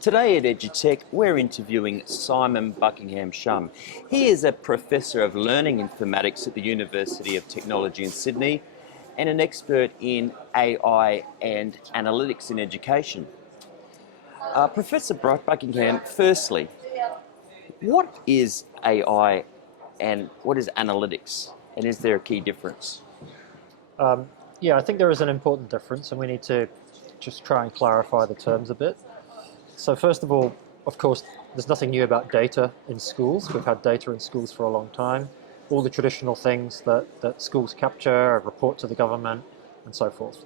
Today at EduTech, we're interviewing Simon Buckingham-Shum. He is a Professor of Learning Informatics at the University of Technology in Sydney and an expert in AI and analytics in education. Professor Buckingham, firstly, what is AI and what is analytics? And is there a key difference? Yeah, I think there is an important difference, and we need to just try and clarify the terms a bit. So first of all, of course, there's nothing new about data in schools. We've had data in schools for a long time. All the traditional things that schools capture, report to the government, and so forth.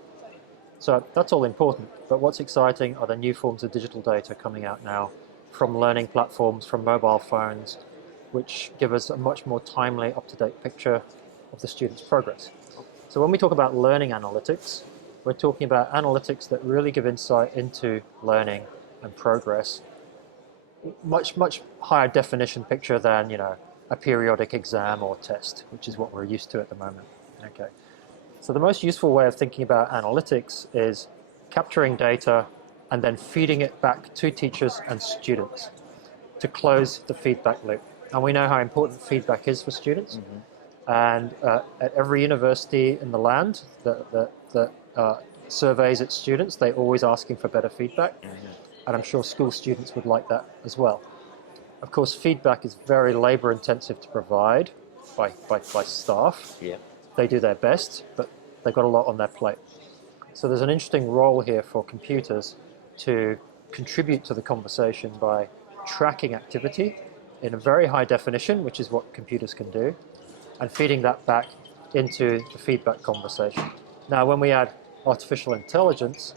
So that's all important. But what's exciting are the new forms of digital data coming out now from learning platforms, from mobile phones, which give us a much more timely, up-to-date picture of the student's progress. So when we talk about learning analytics, we're talking about analytics that really give insight into learning and progress, much higher definition picture than a periodic exam or test, which is what we're used to at the moment. Okay, so the most useful way of thinking about analytics is capturing data and then feeding it back to teachers and students to close the feedback loop. And we know how important feedback is for students. And at every university in the land that surveys its students, they're always asking for better feedback. And I'm sure school students would like that as well. Of course, feedback is very labor intensive to provide by staff. Yeah. They do their best, but they've got a lot on their plate. So there's an interesting role here for computers to contribute to the conversation by tracking activity in a very high definition, which is what computers can do, and feeding that back into the feedback conversation. Now, when we add artificial intelligence,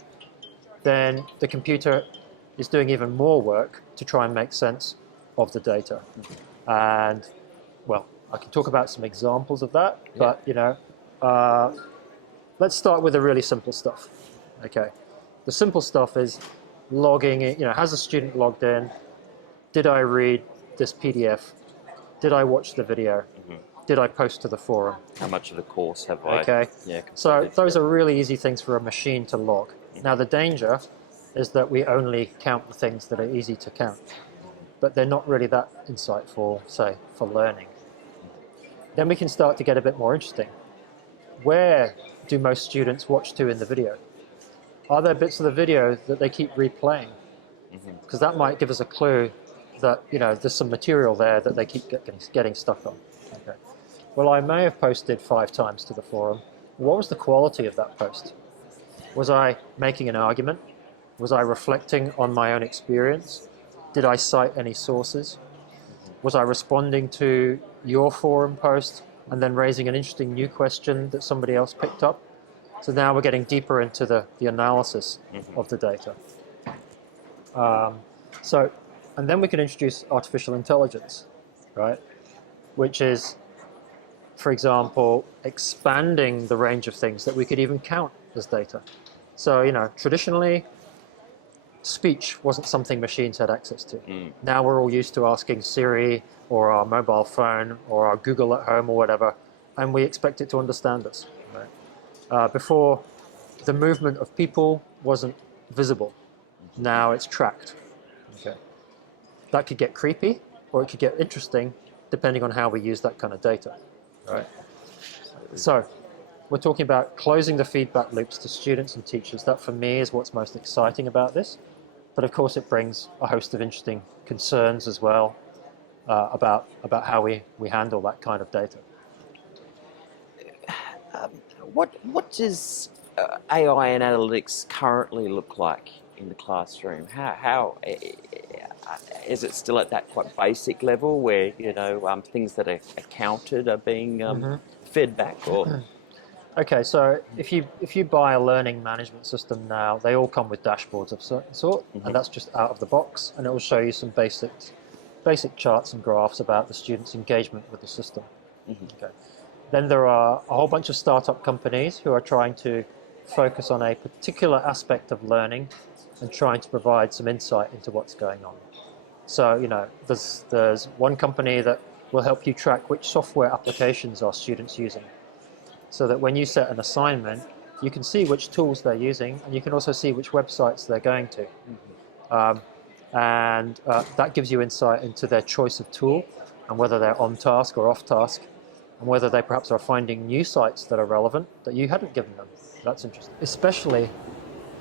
then the computer is doing even more work to try and make sense of the data. And, well, I can talk about some examples of that, but, let's start with the really simple stuff. Okay, the simple stuff is logging in, has a student logged in? Did I read this PDF? Did I watch the video? Did I post to the forum? How much of the course have I? Okay, so those are really easy things for a machine to log. Now the danger is that we only count the things that are easy to count, but they're not really that insightful, say, for learning. Then we can start to get a bit more interesting. Where do most students watch to in the video? Are there bits of the video that they keep replaying? Because that might give us a clue that there's some material there that they keep getting stuck on. Okay. Well, I may have posted 5 times to the forum. What was the quality of that post? Was I making an argument? Was I reflecting on my own experience? Did I cite any sources? Was I responding to your forum post and then raising an interesting new question that somebody else picked up? So now we're getting deeper into the analysis of the data. And then we can introduce artificial intelligence, right? Which is, for example, expanding the range of things that we could even count as data. So, traditionally, speech wasn't something machines had access to. Now we're all used to asking Siri or our mobile phone or our Google at home or whatever, and we expect it to understand us. Right? Before, the movement of people wasn't visible. Now it's tracked. Okay. That could get creepy or it could get interesting depending on how we use that kind of data. Right? So we're talking about closing the feedback loops to students and teachers. That, for me, is what's most exciting about this. But of course, it brings a host of interesting concerns as well about how we handle that kind of data. What does AI and analytics currently look like in the classroom? How is it still at that quite basic level where things that are counted are being fed back? Or okay, so if you buy a learning management system now, they all come with dashboards of a certain sort, and that's just out of the box, and it will show you some basic charts and graphs about the students' engagement with the system. Okay. Then there are a whole bunch of startup companies who are trying to focus on a particular aspect of learning and trying to provide some insight into what's going on. So, there's one company that will help you track which software applications are students using, so that when you set an assignment, you can see which tools they're using, and you can also see which websites they're going to. And that gives you insight into their choice of tool and whether they're on task or off task, and whether they perhaps are finding new sites that are relevant that you hadn't given them. That's interesting. Especially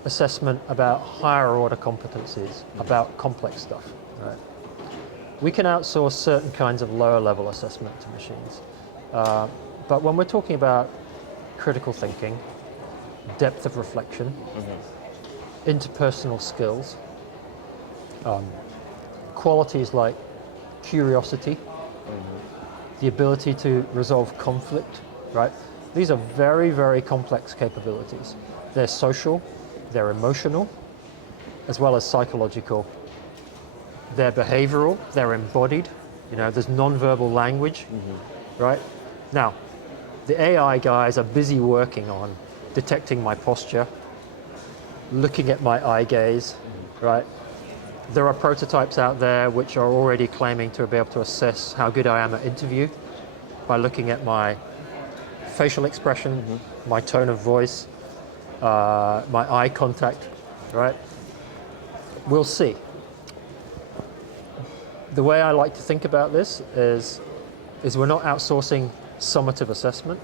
assessment about higher order competencies, about complex stuff. Right? We can outsource certain kinds of lower level assessment to machines. But when we're talking about critical thinking, depth of reflection, interpersonal skills, qualities like curiosity, the ability to resolve conflict, right? These are very, very complex capabilities. They're social, they're emotional, as well as psychological. They're behavioral, they're embodied, there's non-verbal language, right? Now, the AI guys are busy working on detecting my posture, looking at my eye gaze, right? There are prototypes out there which are already claiming to be able to assess how good I am at interview by looking at my facial expression, my tone of voice, my eye contact, right? We'll see. The way I like to think about this is we're not outsourcing summative assessment,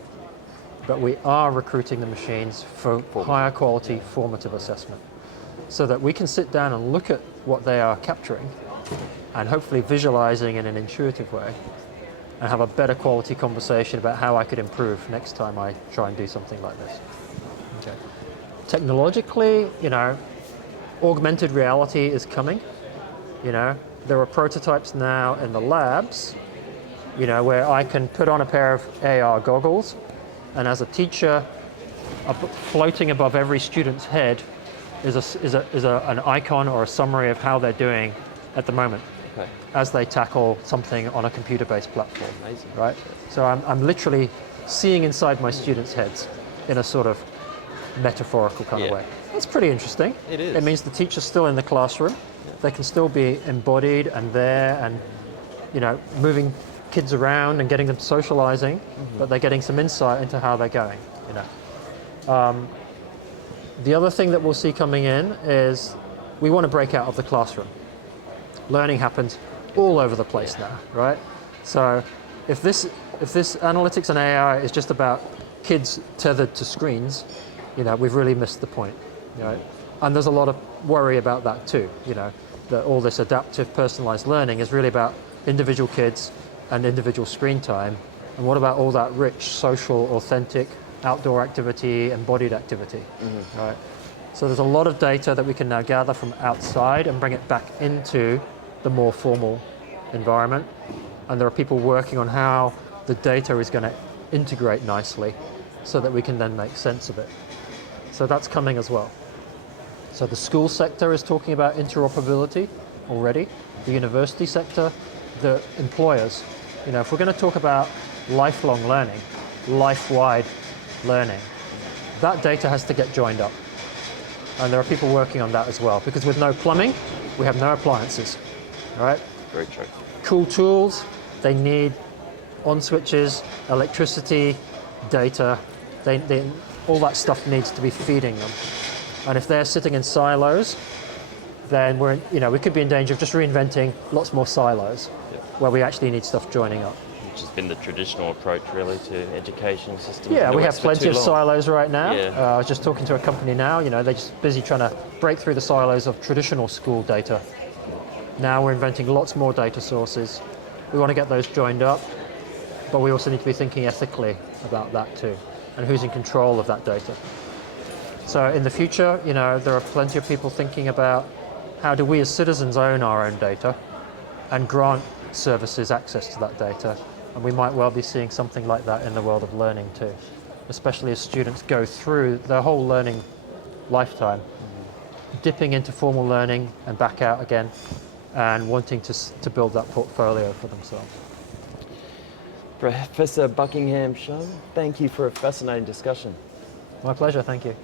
but we are recruiting the machines for higher quality formative assessment, so that we can sit down and look at what they are capturing and hopefully visualizing in an intuitive way and have a better quality conversation about how I could improve next time I try and do something like this. Okay. Technologically, augmented reality is coming. There are prototypes now in the labs, where I can put on a pair of AR goggles, and as a teacher, floating above every student's head is an icon or a summary of how they're doing at the moment, as they tackle something on a computer-based platform. Amazing. Right? So I'm literally seeing inside my students' heads in a sort of metaphorical kind of way. That's pretty interesting. It is. It means the teacher's still in the classroom. They can still be embodied and there and, moving kids around and getting them socializing, but they're getting some insight into how they're going, The other thing that we'll see coming in is we want to break out of the classroom. Learning happens all over the place now, right? So if this analytics and AI is just about kids tethered to screens, we've really missed the point, right? And there's a lot of worry about that too, that all this adaptive personalized learning is really about individual kids and individual screen time. And what about all that rich, social, authentic, outdoor activity, embodied activity, right? So there's a lot of data that we can now gather from outside and bring it back into the more formal environment. And there are people working on how the data is going to integrate nicely so that we can then make sense of it. So that's coming as well. So the school sector is talking about interoperability already. The university sector, the employers. If we're going to talk about lifelong learning, life-wide learning, that data has to get joined up. And there are people working on that as well, because with no plumbing, we have no appliances, right? Very true. Cool tools, they need on switches, electricity, data, all that stuff needs to be feeding them. And if they're sitting in silos, then we could be in danger of just reinventing lots more silos where we actually need stuff joining up. Which has been the traditional approach, really, to education systems. Yeah, we have plenty of silos right now. Yeah. I was just talking to a company now, they're just busy trying to break through the silos of traditional school data. Now we're inventing lots more data sources. We want to get those joined up, but we also need to be thinking ethically about that too, and who's in control of that data. So in the future, there are plenty of people thinking about how do we as citizens own our own data and grant services access to that data. And we might well be seeing something like that in the world of learning too, especially as students go through their whole learning lifetime, dipping into formal learning and back out again, and wanting to build that portfolio for themselves. Professor Buckingham-Shum, thank you for a fascinating discussion. My pleasure, thank you.